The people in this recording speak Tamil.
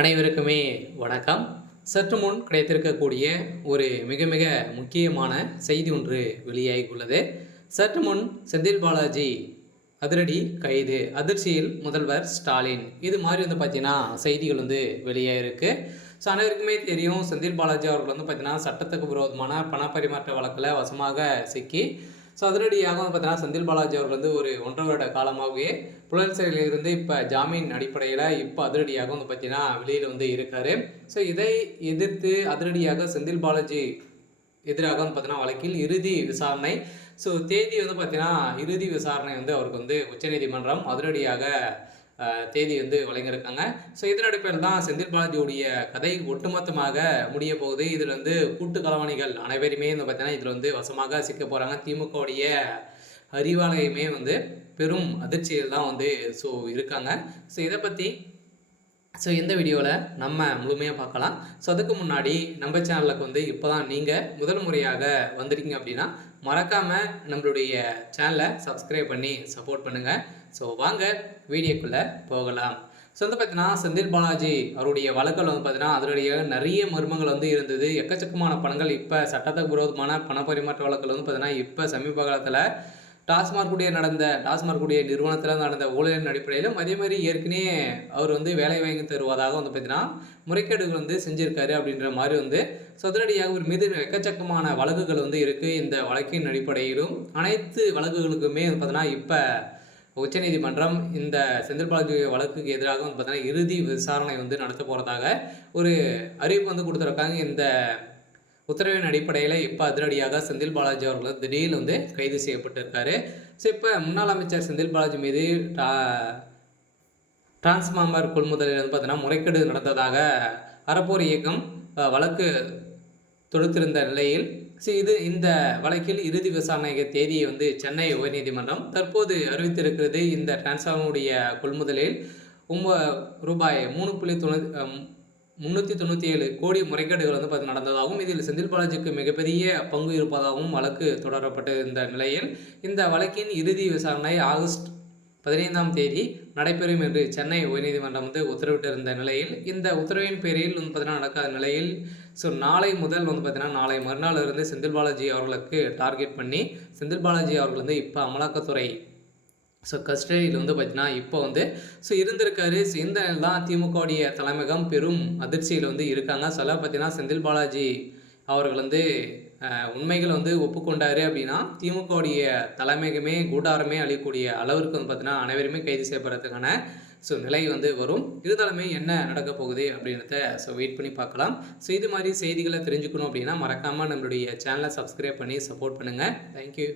அனைவருக்குமே வணக்கம். சற்று முன் கிடைத்திருக்கக்கூடிய ஒரு மிக மிக முக்கியமான செய்தி ஒன்று வெளியாகியுள்ளது. சற்று முன் செந்தில் பாலாஜி அதிரடி கைது, அதிர்ச்சியில் முதல்வர் ஸ்டாலின், இது மாதிரி பார்த்தீங்கன்னா செய்திகள் வெளியாகிருக்கு. ஸோ அனைவருக்குமே தெரியும், செந்தில் பாலாஜி அவர்கள் பார்த்தீங்கன்னா சட்டத்துக்கு விரோதமான பணப்பரிமாற்ற வழக்கில் வசமாக சிக்கி அதிரடியாக பார்த்தீங்கன்னா செந்தில் பாலாஜி அவர்கள் ஒரு 1.5 வருட காலமாகவே புழல் சிறையிலிருந்து இப்போ ஜாமீன் அடிப்படையில் இப்போ அதிரடியாக பார்த்தீங்கன்னா வெளியில் இருக்காரு. ஸோ இதை எதிர்த்து அதிரடியாக செந்தில் பாலாஜி எதிராக பார்த்தீங்கன்னா வழக்கில் இறுதி விசாரணை. ஸோ தேதி பார்த்தீங்கன்னா இறுதி விசாரணை அவருக்கு உச்சநீதிமன்றம் அதிரடியாக தேதி வழங்கியிருக்காங்க. ஸோ இதன் அடிப்படையில் தான் செந்தில் பாலாஜியுடைய கதை ஒட்டுமொத்தமாக முடிய போகுது. இதில் கூட்டு களவாணிகள் அனைவருமே பார்த்தீங்கன்னா இதில் வசமாக சிக்க போகிறாங்க. திமுகவுடைய அறிவாலயமே பெரும் அதிர்ச்சியில் தான் ஸோ இருக்காங்க. ஸோ இதை பற்றி இந்த வீடியோவில் நம்ம முழுமையாக பார்க்கலாம். ஸோ அதுக்கு முன்னாடி நம்ம சேனலுக்கு இப்போ தான் நீங்கள் முதல் முறையாக வந்திருக்கீங்க அப்படின்னா மறக்காமல் நம்மளுடைய சேனலை சப்ஸ்கிரைப் பண்ணி சப்போர்ட் பண்ணுங்கள். ஸோ வாங்க வீடியோக்குள்ளே போகலாம். ஸோ பார்த்தீங்கன்னா செந்தில் பாலாஜி அவருடைய வழக்கில் பார்த்தீங்கன்னா அதனுடைய நிறைய மர்மங்கள் இருந்தது. எக்கச்சக்கமான பணங்கள் இப்போ சட்டத்துக்கு விரோதமான பணப்பரிமாற்ற வழக்கில் பார்த்தீங்கன்னா இப்போ சமீப காலத்தில் டாஸ்மாக் கூடிய நிறுவனத்தில் நடந்த ஊழலின் அடிப்படையிலும் அதே மாதிரி ஏற்கனவே அவர் வேலை வாங்கி தருவதாக பார்த்தீங்கன்னா முறைகேடுகள் செஞ்சுருக்காரு அப்படின்ற மாதிரி சதுரடியாக ஒரு மீது எக்கச்சக்கமான வழக்குகள் இருக்குது. இந்த வழக்கின் அடிப்படையிலும் அனைத்து வழக்குகளுக்குமே பார்த்தீங்கன்னா இப்போ உச்சநீதிமன்றம் இந்த செந்தில் பாலாஜி வழக்குக்கு எதிராக பார்த்தீங்கன்னா இறுதி விசாரணை நடத்த போகிறதாக ஒரு அறிவிப்பு கொடுத்துருக்காங்க. இந்த உத்தரவின் அடிப்படையில் இப்போ அதிரடியாக செந்தில் பாலாஜி அவர்கள் திடீர்னு கைது செய்யப்பட்டிருக்காரு. ஸோ இப்போ முன்னாள் அமைச்சர் செந்தில் பாலாஜி மீது டிரான்ஸ்ஃபார்மர் கொள்முதலில் பார்த்தீங்கன்னா முறைகேடு நடந்ததாக அறப்போர் இயக்கம் வழக்கு தொடுத்திருந்த நிலையில் இந்த வழக்கில் இறுதி விசாரணை தேதியை சென்னை உயர்நீதிமன்றம் தற்போது அறிவித்திருக்கிறது. இந்த டிரான்ஸ்ஃபார்மருடைய கொள்முதலில் ரூபாய் 397 கோடி முறைகேடுகள் பார்த்தீங்கன்னா நடந்ததாகவும் இதில் செந்தில் பாலாஜிக்கு மிகப்பெரிய பங்கு இருப்பதாகவும் வழக்கு தொடரப்பட்டிருந்த நிலையில் இந்த வழக்கின் இறுதி விசாரணை ஆகஸ்ட் 15ஆம் தேதி நடைபெறும் என்று சென்னை உயர்நீதிமன்றம் உத்தரவிட்டிருந்த நிலையில் இந்த உத்தரவின் பேரில் பார்த்தீங்கன்னா நடக்காத நிலையில் நாளை முதல் பார்த்தீங்கன்னா நாளை மறுநாள் இருந்து செந்தில் பாலாஜி அவர்களுக்கு டார்கெட் பண்ணி செந்தில் பாலாஜி அவர்கள் இப்போ அமலாக்கத்துறை கஸ்டடியில் பார்த்தீங்கன்னா இப்போ இருந்திருக்காரு. இந்த தான் திமுகவுடைய தலைமையகம் பெரும் அதிர்ச்சியில் இருக்காங்க. பார்த்தீங்கன்னா செந்தில் பாலாஜி அவர்கள் உண்மைகள் ஒப்புக்கொண்டாரு அப்படின்னா திமுகவுடைய தலைமையகமே கூட்டாரமே அழியக்கூடிய அளவிற்கு பார்த்தீங்கன்னா அனைவருமே கைது செய்யப்படுறதுக்கான நிலை வரும். இருந்தாலுமே என்ன நடக்க போகுது அப்படின்றத வெயிட் பண்ணி பார்க்கலாம். இது மாதிரி செய்திகளை தெரிஞ்சுக்கணும் அப்படின்னா மறக்காமல் நம்மளுடைய சேனலை சப்ஸ்கிரைப் பண்ணி சப்போர்ட் பண்ணுங்கள். தேங்க்யூ.